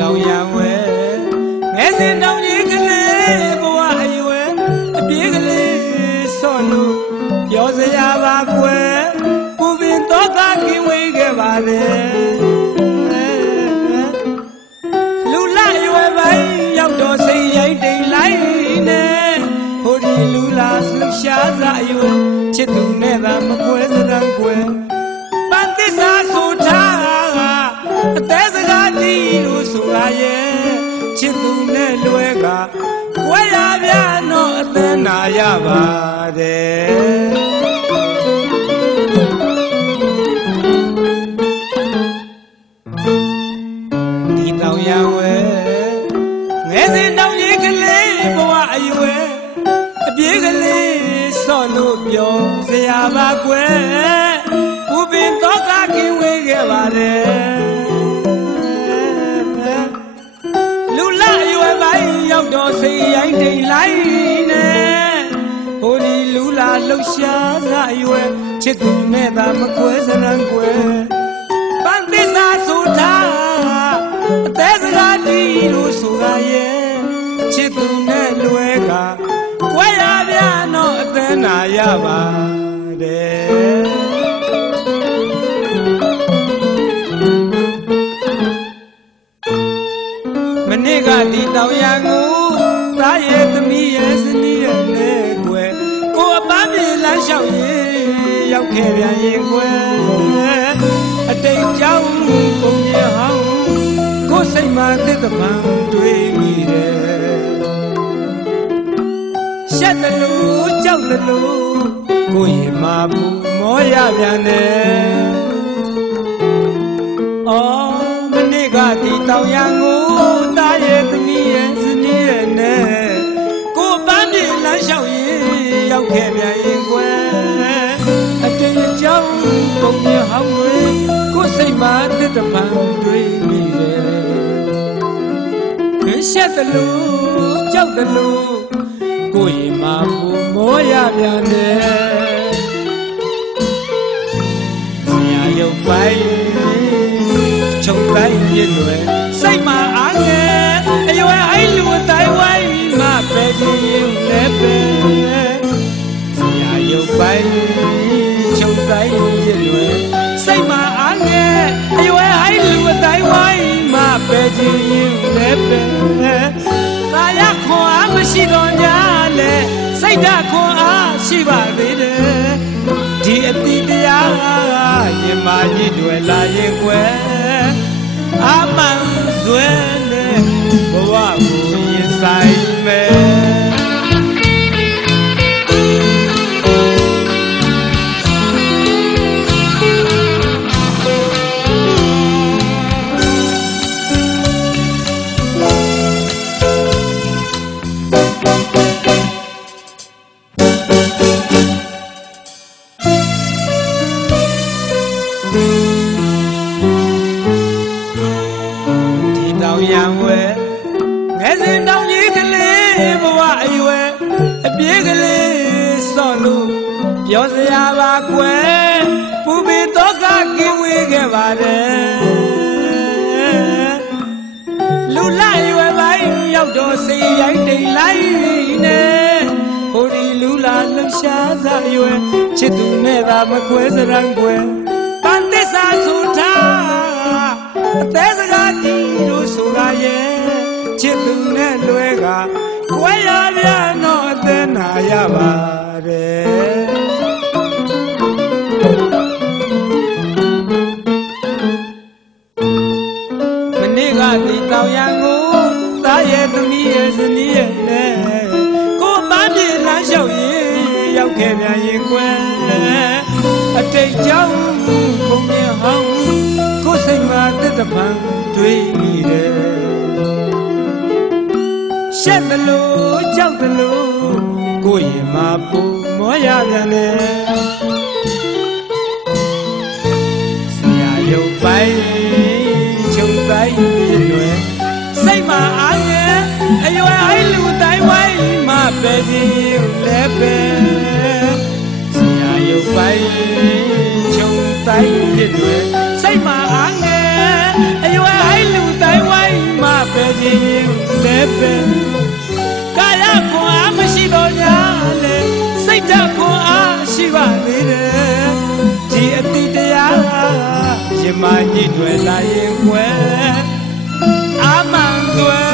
တောင်ရံဝဲငယ်စဉ်တောင်ကြီးကလေးဘဝအရွယ်အပြေးကလေးဆော့လို့ပြောစရာပါကွယ်ပူပင်တော့ကကင်းဝေးခဲ့ပါလေလူလာရွယ်ပိုင်းရောက်တော့စိတ်ရိုက်တိမ်လိုက်နေဟိုဒီလူလာလှရှားစားရွယ်ချစ်သူနဲ့သာမကွဲစရန်ကွယ်ပန်းသစ္စာဆိုထားအသေးစကားကြီးလို့ဆိုရရဲ့ချစ်သူနဲ့လွဲကကွဲရပြတော့အသက်နာရပါတယ်ဒီတောင်ရဝဲငယ်စဉ်တောင်ကြီးကလေးဘဝအရွယ်အပြေးကလေးဆော့လို့ပြောစရာပါကွယ်ဘူပင်တော့ကကင်းဝေးခဲ့ပါတယ်လူလာရွယ်ပိုင်းရောက်တော့စိတ်ရိုက်တိမ်လိုက်နေဟိုဒီလူလာလှူရှားစားရွယ်ချစ်သူနဲ့သာမကွဲစရန်ကွယ်ပန်းသစ္စာဆိုထားအသေးစကားတီးလို့ဆိုရရဲ့ချစ်သူနဲ့လွဲကကွဲရပြတော့အသက်နာရပါတယ်မနေ့ကဒီတောင်ရံကိုသားရဲ့သမီးရဲ့ဇနီးရဲ့နဲ့ကွယ်ကိုအပန်းပြေလမ်းလျှောက်ရင်ရောက်ခဲ့ပြန်ရင်ကွယ်အတိတ်ကြောင့်ပုံရဟောင်းကိုစိတ်မှာသစ်တပံတွေးမိတယ်ရှက်တယ်လို့ကြောက်တယ်လို့ကိုရင်မှာပူမောရပြန်တယ်အော်မနေ့ကဒီတောင်ရံကိုသားရဲ့သမီးရဲ့ဇနီးရဲ့နဲ့ကိုပန်းပြေလမ်းလျှောက်ရင်ရောက်ခဲ့ပြန်ရင်ကွယ်အတိတ်ကြောင့်ပုံရဟောင်းတွေကိုစိတ်မှာသစ်တပံတွေးမိတယ်ရှက်တယ်လို့ကြောက်တယ်လို့ကိုရင်မှာပူမောရပြန်တယ်ဆရာရုပ်ပိုင်းချုပ်တိုင်းပြည့်လွယ်စိတ်မှာအားငယ်အရွယ်အဲ့လူအတိုင်းဝိုင်းမှပဲခြင်းလည်းပဲဆရာရုပ်ပိုင်းချုပ်တိုင်းပြည့်လွယ်စိတ်မှာအားငယ်အရွယ်အဲ့လူအတိုင်းဝိုင်းမှပဲခြင်းလည်းပဲကာယခွန်အားမရှိတော့ညာလေစိတ်ဓာတ်ခွန်အားရှိပါသေးတယ်ဒီအတိတရားရင်မာကြီးတွေလာရင်ကွယ်အမှန်စွဲနဲ့ဘဝကိုရင်ဆိုင်မယ်ရံဝဲငယ်စဉ်တောင်ကြီးကလေးဘဝအရွယ်အပြေးကလေးဆော့လို့ပြောစရာပါကွယ်ပူပင်တော့ကကင်းဝေးခဲ့ပါတယ်လူလာရွယ်ပိုင်းရောက်တော့စိတ်ရိုက်တိမ်လိုက်နေဟိုဒီလူလာလှရှားစားရွယ်ချစ်သူနဲ့သာမကွဲစရန်ကွယ်ပန်းသစ္စာဆိုထားအသေးစကားကြီးလို့ဆိုရရဲ့ချစ်သူနဲ့လွဲကကွဲရပြတော့အသက်နာရပါတယ်မနေ့ကဒီတောင်ရံကိုသားရဲ့သမီးရဲ့ဇနီးရဲ့နဲ့ကိုပန်းပြေလမ်းလျှောက်ရင်ရောက်ခဲ့ပြန်ရင်ကွယ်အတိတ်ကြောင့်ပုံမြင်ဟောင်းကိုစိတ်မှာတစ်တပံတွေးမိတယ်ရှက်တယ်လို့ကြောက်တယ်လို့ကိုရင်မှာပူမောရပြန်တယ်ဆရာရုပ်ပိုင်းချုပ်တိုင်းပြည့်လွယ်စိတ်မှာအားငယ်အရွယ်အဲ့လူတိုင်းဝိုင်းမှပဲခြင်းလည်းပဲဆရာရုပ်ပိုင်းချုပ်တိုင်းပြည့်လွယ်စိတ်မှာအားငယ်အရွယ်အဲ့လူတိုင်းဝိုင်းမှ လည်းပဲကာယခွန်အားမရှိတော့ညာလေစိတ်ဓာတ်ခွန်အားရှိပါသေးတယ်ဒီအတိတရားရမညစ်တွေလာရင်ွယ်အာမန်တွေ